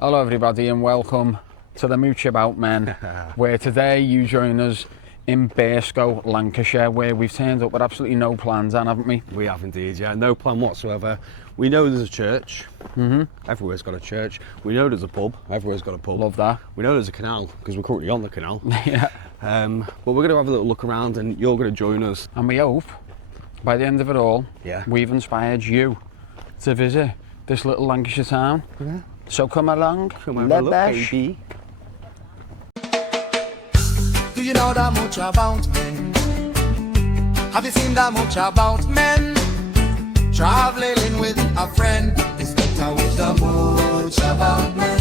Hello everybody and welcome to the Mooch About Men, where today you join us in Burscough, Lancashire, where we've turned up with absolutely no plans, haven't we? We have indeed, yeah, no plan whatsoever. We know there's a church, everywhere's got a church. We know there's a pub, everywhere's got a pub. Love that. We know there's a canal, because we're currently on the canal. Yeah. But we're going to have a little look around and you're going to join us. And we hope, by the end of it all, Yeah. we've inspired you to visit this little Lancashire town. Yeah. So come along, Come have a look, Labash. baby. Do you know that much about men? Have you seen that much about men? Traveling with a friend is better with the much about men.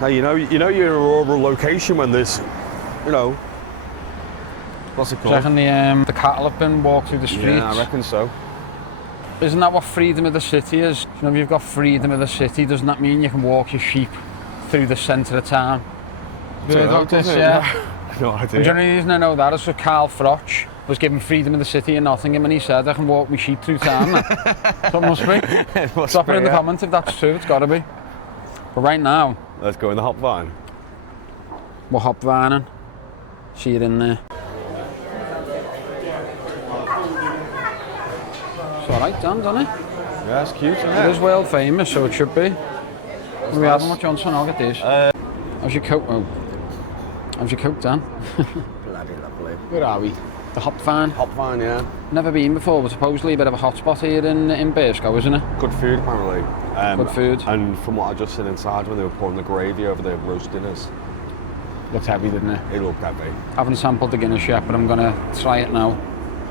Now you know you're in a rural location when there's, what's it Do you called? reckon the cattle have been walked through the streets? Yeah, I reckon so. Isn't that what freedom of the city is? You know, if you've got freedom of the city, doesn't that mean you can walk your sheep through the centre of town? Don't know, this, does it? yeah. No idea. And the only reason I know that is because Carl Froch was given freedom of the city in Nottingham and he said, I can walk my sheep through town. So it must be. Drop it in the comments if that's true, it's got to be. But right now, Let's go in the hop vine. we're hop vining. See it in there. It's alright, Dan, doesn't it? Yeah, it's cute, isn't It is world famous, so it should be. We have much Johnson, I'll get this. How's your coat? Oh. How's your coat, Dan? Bloody lovely. Where are we? The hop vine. Hop vine, yeah. Never been before, but supposedly a bit of a hotspot here in Burscough, isn't it? Good food, apparently. Good food. And from what I just seen inside when they were pouring the gravy over the roast dinners, Looked heavy, didn't it? it looked heavy. Haven't sampled the Guinness yet, but I'm going to try it now.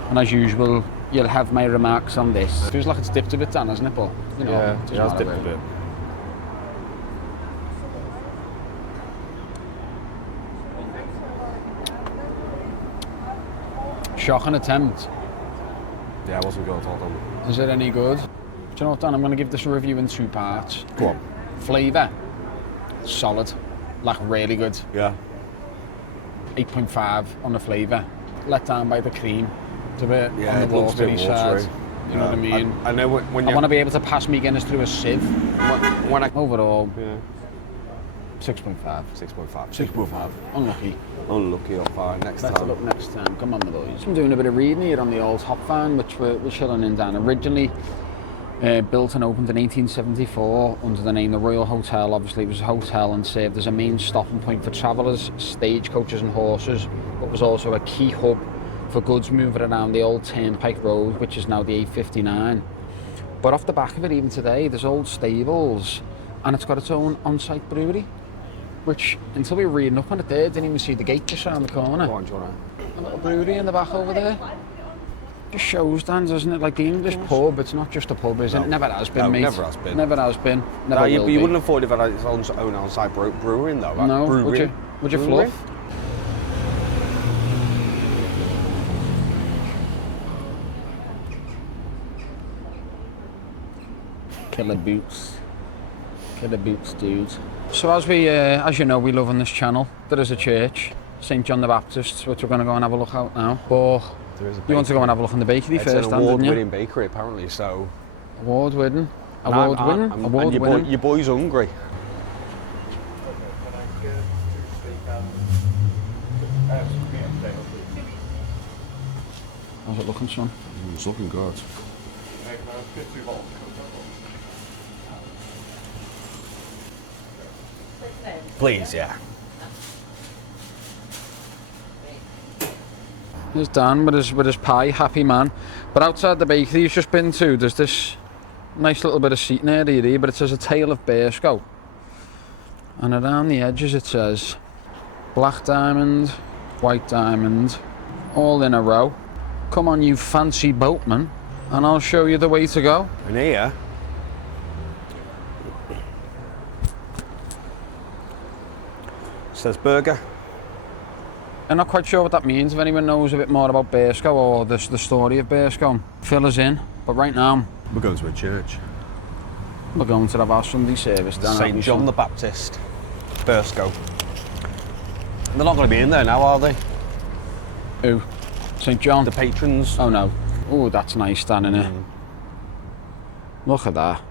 And as usual, you'll have my remarks on this. Feels like it's dipped a bit, Dan, hasn't it? But, you know, Yeah, doesn't it has matter dipped a really. bit. Shocking attempt. Yeah, it wasn't good, hold on. Is it any good? Do you know what, Dan? I'm going to give this a review in two parts. Go on. Flavour, solid. Like, really good. Yeah. 8.5 on the flavour. Let down by the cream. It's a bit Yeah, on it the looks a bit watery side. watery. You know what I mean? I know when I you... want to be able to pass me Guinness through a sieve. when I... Overall, Yeah. 6.5. 6.5. 6.5. Unlucky. Unlucky or fine, next Better time. luck next time. Come on, my boys. I'm doing a bit of reading here on the old hop vine, which we're chilling in down. Originally built and opened in 1874 under the name the Royal Hotel. Obviously, it was a hotel and served as a main stopping point for travellers, stagecoaches and horses, but was also a key hub for goods moving around the old Turnpike Road, which is now the A59. But off the back of it, even today, there's old stables, and it's got its own on-site brewery, which, until we were reading up on it there, didn't even see the gate just around the corner. Go on, do you wanna... A little brewery in the back over there. Just shows, Dan, doesn't it? Like the English pub, it's not just a pub, is it? No. Never has been, No, mate. never has been. Never has been. Never No, will you be. wouldn't have thought if it had its own on-site brewery, though, right? No, Brewery. would you Brewery? fluff? Killer boots. Killer boots, dudes. So as you know, we love on this channel, there is a church, St. John the Baptist, which we're going to go and have a look at now. But There is a you want to go bakery. and have a look in the bakery It's first, an Dan, didn't you? award-winning bakery, apparently, so... Award-winning? And Award-winning? and Award-winning? your boy's hungry. How's it looking, son? It's looking good. Please, yeah. There's Dan with his pie, happy man. But outside the bakery he's just been to, there's this nice little bit of seating area here, but it says a tale of Burscough. And around the edges it says black diamond, white diamond, all in a row. Come on, you fancy boatman, and I'll show you the way to go. And here... says burger. I'm not quite sure what that means. If anyone knows a bit more about Burscough or the story of Burscough, fill us in. But right now, We're going to a church. we're going to have our Sunday service down St. John the Baptist, Burscough. They're not going to be in there now, are they? Who? St John? The patrons. Oh no. Oh, that's nice, Dan, innit? Look at that.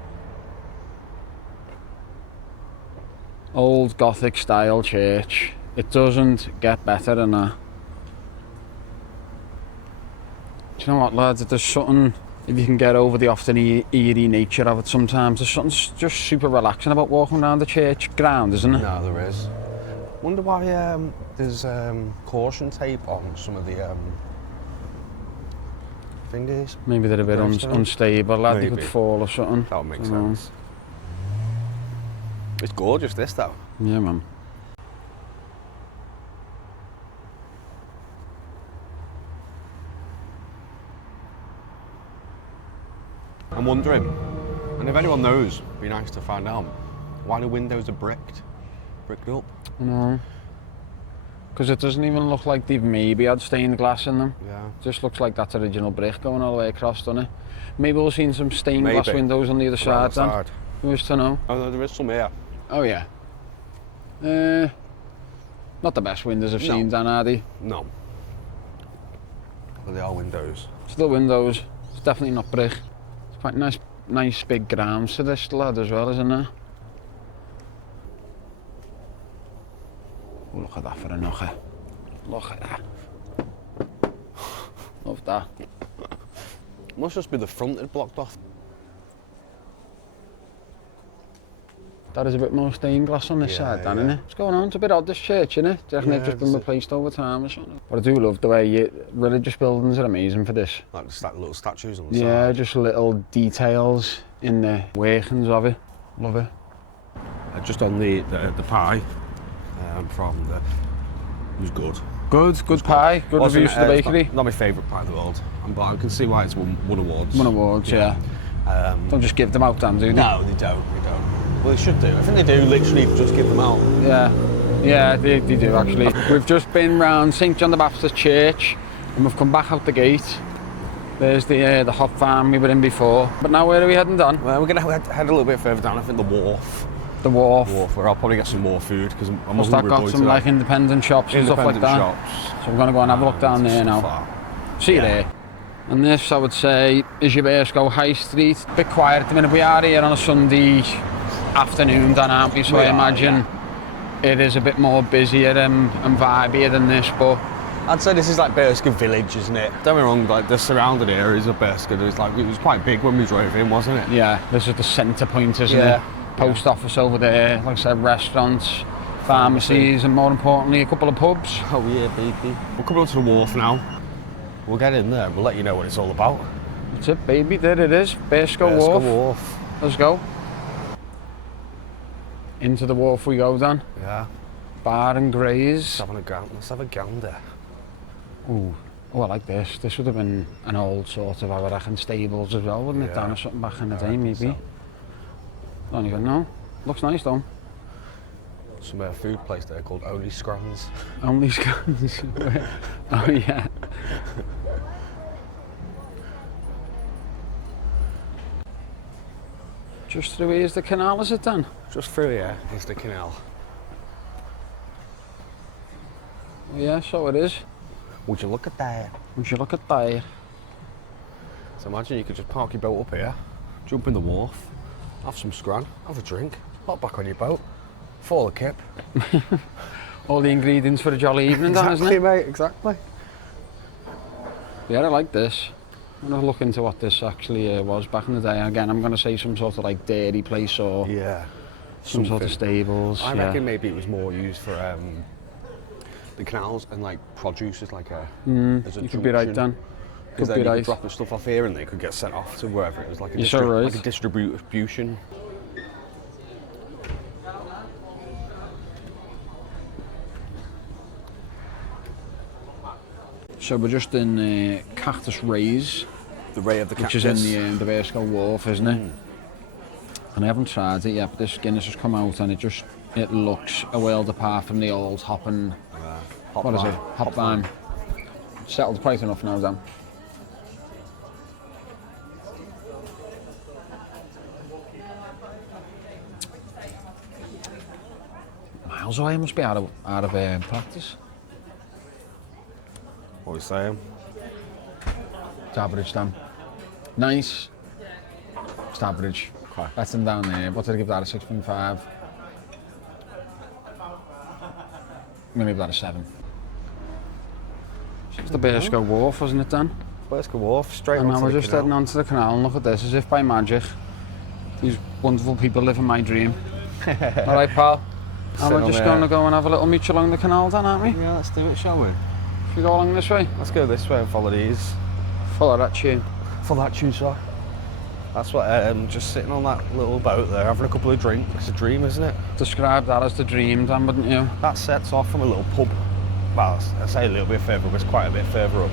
Old Gothic style church. It doesn't get better than that. Do you know what, lads? There's something, if you can get over the often eerie nature of it sometimes, there's something just super relaxing about walking around the church ground, isn't it? No, there is. Wonder why there's caution tape on some of the thingies. Maybe they're a bit unstable, lad. They could fall or something. That would make sense. It's gorgeous, this though. Yeah, man. I'm wondering, and if anyone knows, it'd be nice to find out, why the windows are bricked up. No. Because it doesn't even look like they've maybe had stained glass in them. Yeah. Just looks like that's original brick going all the way across, doesn't it? Maybe we'll see some stained glass Maybe. windows on the other side then. Who is to know? Oh no, there is some here. Oh yeah. Not the best windows I've seen, Dan, are they? No. But they are windows. Still windows. It's definitely not brick. It's quite nice big grounds to this lad as well, isn't there? Oh, look at that for a knocker. Look at that. Love that. Must just be the front that blocked off. That is a bit more stained glass on this side, Dan, yeah. isn't it? What's going on? It's a bit odd, this church, isn't it? Do you reckon they've just been replaced over time or something? But I do love the way religious buildings are amazing for this. Like the little statues on the side. Yeah, just little details in the workings of it. Love it. Just on the pie from the... It was good. Good pie, good reviews for the bakery. Not my favourite pie in the world, but I can see why it's won awards. Won awards, yeah. Don't just give them out, Dan, do they? No, they don't. Well, they should do. I think they do literally just give them out. Yeah, they do actually. We've just been round St John the Baptist Church and we've come back out the gate. There's the hop farm we were in before. But now where are we heading, Dan? Well, we're going to head a little bit further down, I think the wharf. The wharf. Where I'll probably get some more food because I'm Must that got some like independent shops and stuff like that? Shops. So we're going to go and have a look down there now. See you there. And this, I would say, is your Burscough High Street. A bit quiet at the minute. We are here on a Sunday afternoon, Dan, aren't we? So I imagine it is a bit more busier and vibier than this, but I'd say this is like Burscough Village, isn't it? Don't get me wrong, like the surrounding areas of Burscough, it was quite big when we drove in, wasn't it? Yeah, this is the centre point, isn't it? Post office over there, like I said, restaurants, pharmacies, and more importantly, a couple of pubs. Oh yeah, baby. We're coming onto the wharf now. We'll get in there, we'll let you know what it's all about. That's it, baby, there it is, Burscough Wharf. Let's go. Into the wharf we go, Dan. Yeah. Bar and graze. Let's have a gander. Ooh. Oh, I like this. This would have been an old sort of, I reckon, stables as well, wouldn't it, Dan, or something back in the day, maybe? So. Don't even know. Looks nice, though. Some food place there called Only Scrans. Only Scrans. Oh, yeah. Just through here's the canal, is it, Dan? Just through here is the canal. Oh, yeah, so it is. Would you look at that? Would you look at that? So imagine you could just park your boat up here, jump in the wharf, have some scran, have a drink, hop back on your boat, fall a kip. All the ingredients for a jolly evening, Dan, isn't Exactly, it? mate, exactly. Yeah, I like this. I'm going to look into what this actually was back in the day. Again, I'm going to say some sort of like dairy place or some sort of stables. I reckon maybe it was more used for the canals and like produce as like a as a you could be right, Dan. Because then you could drop the stuff off here and they could get sent off to wherever it was, like a, like a distribution. So we're just in Cactus Ray's. The Ray of the Cactus. Which is in the Burscough Wharf, isn't it? And I haven't tried it yet, but this Guinness has come out and it looks a world apart from the old hop and... what is it? Hop vine. Settled quite enough now, Dan. Miles away, must be out of practice. What are we saying? It's average then. Nice. It's average. Okay. That's them down there. What did I give that? A 6.5. I'm gonna give that a 7. It's the Burscough Wharf, wasn't it, Dan? Burscough Wharf, straight And onto now we're the just canal. heading onto the canal, and look at this, as if by magic. These wonderful people living my dream. Alright, pal. And we're just going to go and have a little mooch along the canal, Dan, aren't we? Yeah, let's do it, shall we? Should we go along this way? Let's go this way and follow these. Follow that tune. Follow that tune, sir. That's what, just sitting on that little boat there, having a couple of drinks. It's a dream, isn't it? Describe that as the dream, Dan, wouldn't you? That sets off from a little pub. Well, I say a little bit further up, it's quite a bit further up.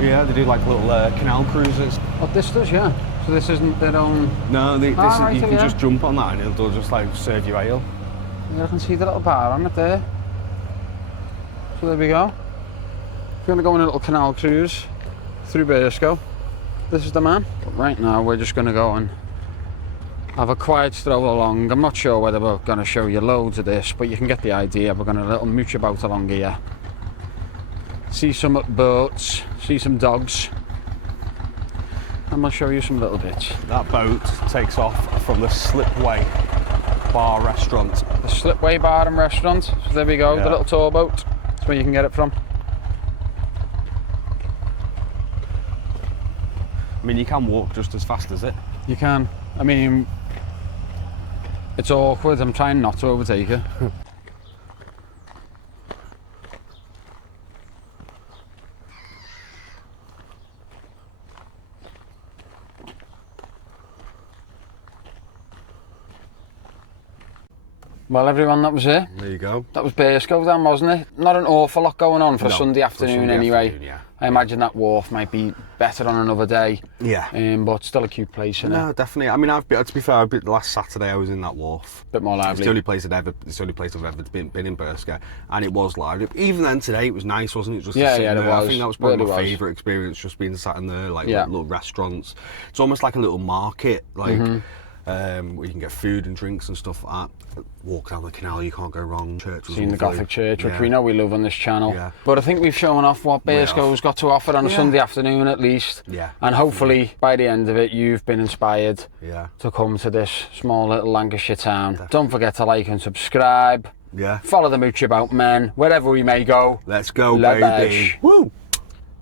Yeah, they do like little canal cruises. Oh, this does, yeah. So this isn't their own... No, you right, can yeah. just jump on that and they'll just like serve you ale. Yeah, I can see the little bar on it there. So there we go. We're going to go on a little canal cruise through Burscough. This is the man. But right now we're just going to go and have a quiet stroll along. I'm not sure whether we're going to show you loads of this, but you can get the idea. We're going to little mooch about along here. See some boats, see some dogs. And we'll show you some little bits. That boat takes off from the Slipway bar restaurant. The Slipway bar and restaurant. So there we go, Yeah. the little tour boat. That's where you can get it from. I mean, you can walk just as fast as it. You can. I mean, it's awkward. I'm trying not to overtake it. Well, everyone, that was it. There you go. That was Burscough then, wasn't it? Not an awful lot going on for No, Sunday afternoon Sunday anyway. afternoon, yeah. I imagine that wharf might be better on another day. Yeah. But still a cute place, isn't No, it? definitely. I mean, to be fair, last Saturday I was in that wharf. Bit more It's lively. the only place I've ever been in Burscough, and it was lively. Even then, today it was nice, wasn't it? Just Yeah, to sit yeah, it there. I was. think that was probably Really my was. favourite experience, just being sat in there, like Yeah. little restaurants. It's almost like a little market, like Mm-hmm. where you can get food and drinks and stuff like that. Walk down the canal, you can't go wrong. Church was Seen the lovely. Gothic church, which Yeah. we know we love on this channel. Yeah. But I think we've shown off what We have. Burscough's got to offer on a Yeah. Sunday afternoon at least. Yeah, And hopefully by the end of it you've been inspired Yeah. to come to this small little Lancashire town. Don't forget to like and subscribe. Yeah. Follow the Mooch About Men, wherever we may go. Let's go, La baby. Bash. Woo!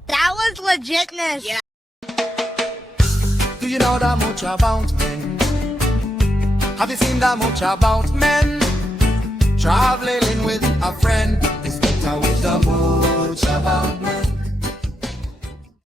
That was legitness. Yeah. Do you know that much about men? Have you seen that much about men?